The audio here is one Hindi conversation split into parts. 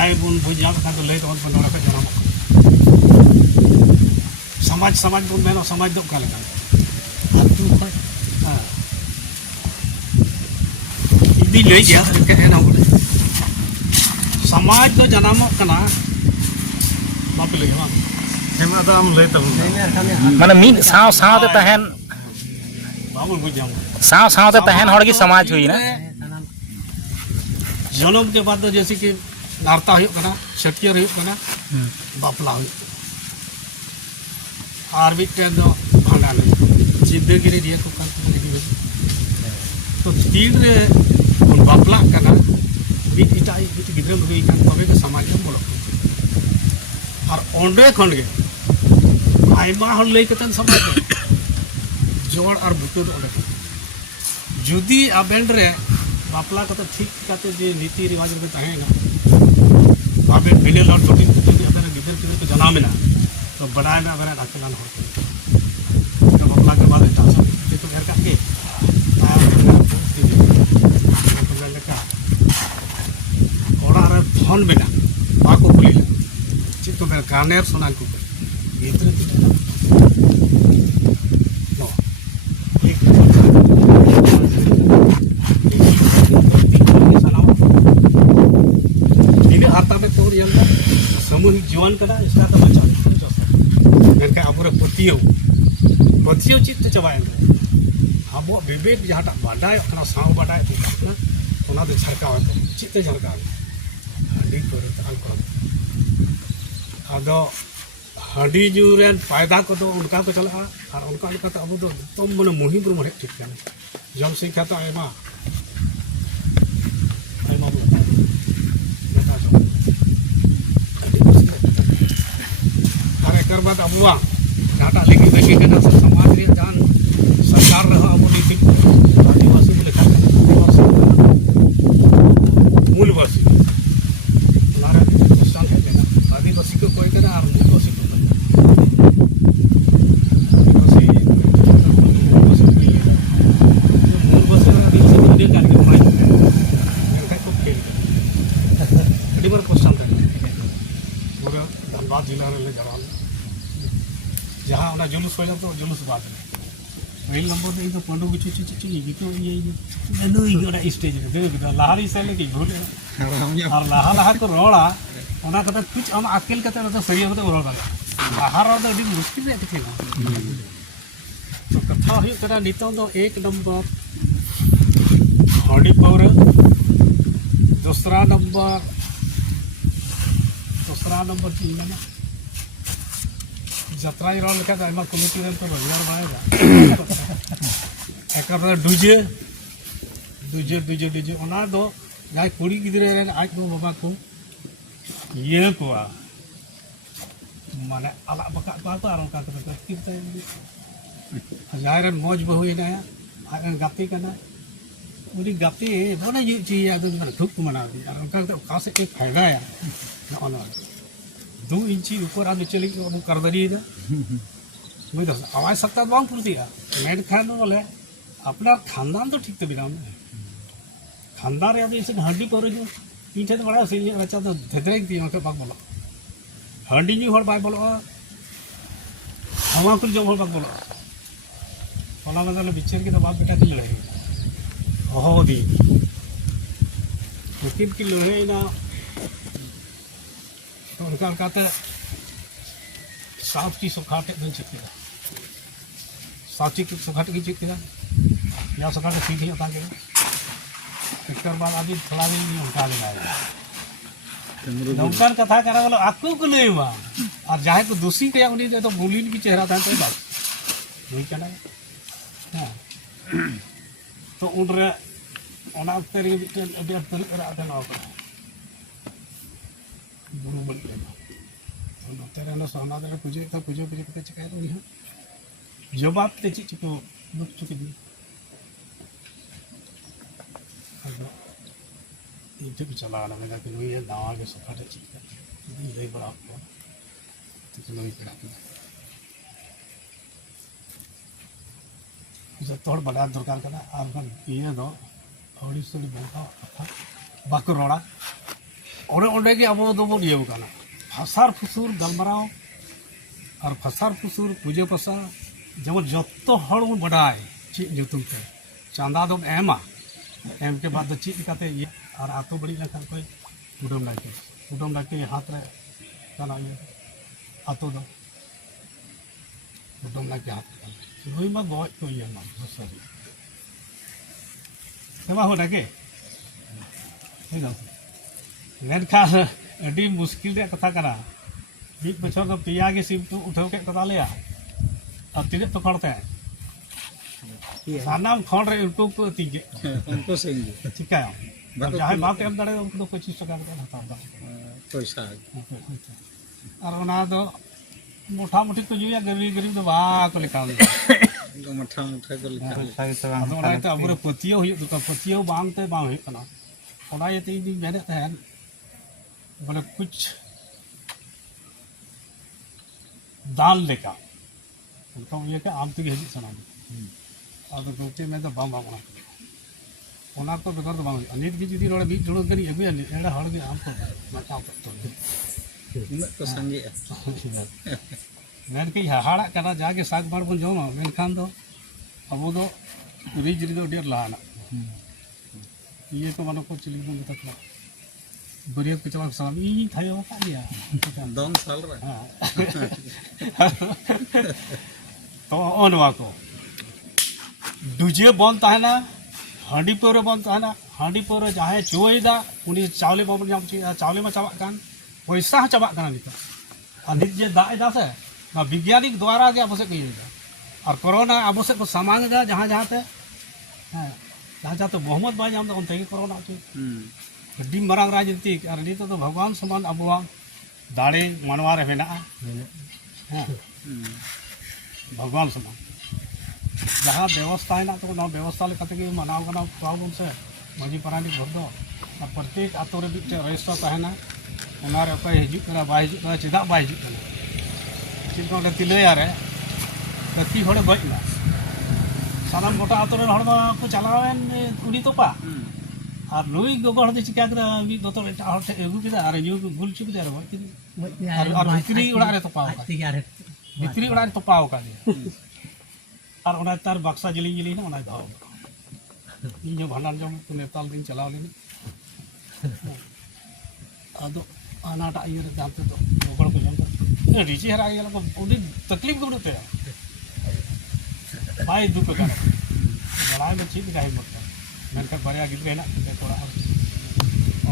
आए बन बुझा कथा तो लई तो बन नोड़ा पे जनाम समाज समाज बन मेनो समाज दो काले काले आतु खय हां इदी लई गया के है ना बोले समाज दो जनाम कना बाप लई हां हेमा तो हम लई तब माने मिन साव साव ते तहन बाबुल बुझा साव ते तहन हड़ की समाज हुई ना जन्म के बाद जैसे कि नारता हो कना छटियर हो कना बापला हो और मिट्टन दो भांडा नहीं जिंदगी दिए को तो तीन रे उन बापला कना मिट इटाई मिट गिद्र मुगी कान तबे के समाज में बोलो और ओंडे खंड के आइमा हल लई कतन समाज जोड़ और बुतो दो ओंडे जुदी अबेन रे बापला को तो ठीक कहते जे नीति रिवाज में तहेगा आबे बिले लॉट छोटी छोटी अबे गिदर के तो जना में ना तो बनाए में अबे अकेला हो तो बापला के बाद इतना सब देखो घर का के तो लेका ओड़ा रे फोन बिना बाको पुली चित तो मेरा गानेर सुना को इतने नो एक सामूहिक जीवन कदा इसका तो बचा अब पतियो चित्त चबाएं अब विवेक जहाँ बाडाय साव बाडाय झरका चित्त झरका हाँ हाँ जूर फायदा को उनका को चला और उनका अब तुम मन मुहिम बुर मरे ठीक जम संख्या तो आयमा बाद अब जहाँ लगे लगे समाज जान सरकार रहा अब नीति आदिवासी को लेखा मूलवासी क्वेश्चन है आदिवासी को कोई करा और मूलवासी को धनबाद जिला जरा जहाँ जुलूस हो जाता जुलूस बाद पहले नंबर तो पंडु बिचु चिची तो ये स्टेज में लहारी से लेके भूल और लहा लहा को रोड़ा कुछ हम अकेल करते सही होते रोड़ लहा रोड़ तो मुश्किल है तो कथा नितों एक नंबर हॉडी पावर दूसरा नंबर चीज जत्रा रोड लेखा कमिटी तो रोजगार बाएगा एक डुजे डुजे डुजे डुजे जहाँ कुड़ी गिद्रे आज को बाबा को ये को माने अलग बका जहाँ मौज बहु आज गाते उनी गाते बना ये ठुक मना उनका से एक फायदा है ना 2 इंची ऊपर आदमी चली अब कर दरी मुझे दस आवाज सकता बांग पूर्ति मेन खान बोले अपना खानदान तो ठीक तो बिना खानदान रे इसे हड्डी पर जो इन ठे बड़ा से रचा तो धदरेक दी के बाग बोलो हड्डी नी हर बाय बोलो हवा कुल जो बाग बोलो बोला मतलब बिचर के तो बाप बेटा की लड़ाई ओहो दी लेकिन की लड़ाई ना तो उनका सांप की सुखाटे नहीं चिकेगा सांची की सुखाटे की चिकेगा या सुखाटे सीधी होता है एक बाद आदमी थोड़ा भी नहीं उनका लेगा नौकर कथा करा बोलो आपको को नहीं हुआ और जाहे को दूसरी के उन्हीं तो बुलीन की चेहरा था तो बात वही कहना है तो उन रे ओना तेरे बिटन बुरु बन गया तो तेरे ना सोना दे पूजे तो पूजे पूजे करके चिकाय तो नहीं जवाब ते चीज को बुक चुके दी ये भी चला ना मेरा कि ये दावा के सुखाटे चीज का ये बड़ा आपको तो चलो ये करा जो तोड़ बड़ा दरकार कना और ये दो थोड़ी सी बहुत बाको रोड़ा ओंडे के अब दोबन इयौ काना फासार फुसुर गलमराव और फासार फुसुर पूजा पासा जेमन जत्तो हड़ बन बडाय ची जुतुम पे चांदा दम एमा एम के बाद ची काते ये और आतो बड़ी लखन कोई कुडम नाके हाथ रे काना ये आतो दो कुडम नाके हाथ नुई मा गय को ये मा सरी सेमा हो नाके हे ना मेनखान अभी मुश्किल रे कथा करा मिद बछर दो पिया के सिम तो उठाव के कथा लेया और तीन तो खड़ते सानाम खड़ रे उनको को तीगे उनको सही चिका जहां बात एम दाड़े उनको 25 टका के हताव दा पैसा और ओना दो मोटा मोटी को जुया गरीब दो बा को लिखा तो मठा मठा को लिखा अदो ओना तो अबरे पतियो हुई तो पतियो बांग ते बांग हुई कना ओना ये ती दी मेरे तहन बोले कुछ दाल लेका उनको ये के आम तक हिज सना आदो गोटे में तो बाम बाम ओना तो बेगर तो बांग अनित की जुदी रोड़े बीच जोड़ करी अगुया एड़ा हड़ के आम को मचाव तो उन्नत तो संगे मेन के हाड़ा कना जाके साग बाड़ बन जोमा मेनखान दो अब दो रिज रि दो डेर लाना ये तो मानो को चिली बन तक बरिया के चला सलाम ई थायो का गया दोन साल रे तो ओनवा को दुजे बन ताहना हांडी पर बन ताहना हांडी पर जहां चोयदा उनी चावले बाबन जाम चावले में चाबा कान पैसा चाबा काना निता अधिक जे दाए दा से ना वैज्ञानिक द्वारा जे अबसे कइदा और कोरोना अबसे को सामान दा जहां जहां ते हां जहां तो मोहम्मद भाई जाम उनते के कोरोना चे अड्डी मरांग राजनीति और नितो तो भगवान समान अबवा दाड़े मानवा रे मेना हां भगवान समान जहाँ व्यवस्था है ना तो ना व्यवस्था लेते के मनाव कना प्रॉब्लम से मजी परानी भर दो और प्रत्येक आतो रे बिटे रजिस्टर तहना ओना रे ओकय हिजु कना बाय हिजु कना चिदा बाय हिजु कना चिंतो रे तिले यारे कति होड़े बजना सानाम मोटा आतो रे हड़ को चलावेन कुड़ी तोपा और नुई गोगो हड़ चिका करा मी दोतो एटा हड़ से एगु किदा और यु गुल चुक दे रे और भितरी उड़ा रे तोपा भितरी उड़ा रे तोपा का और ओना तार बक्सा जली जली ना ओना धाव इन भांडार जम तो नेपाल दिन चलाव लेनी आदो अनाटा ये जानते तो गोगड़ को जम रिची हरा गेला को उडी तकलीफ को होते भाई दुख का लड़ाई में चीज काहे मत मेनका बरिया गिद्रे ना ते थोड़ा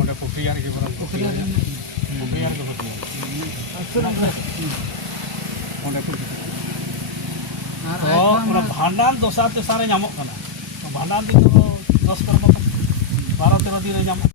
ओडे पुखरियार के बरन पुखरियार के होते ओडे तो भांडान दोसार तेसारे नामक कना भांडान दिन 10 12 13 दिन नामक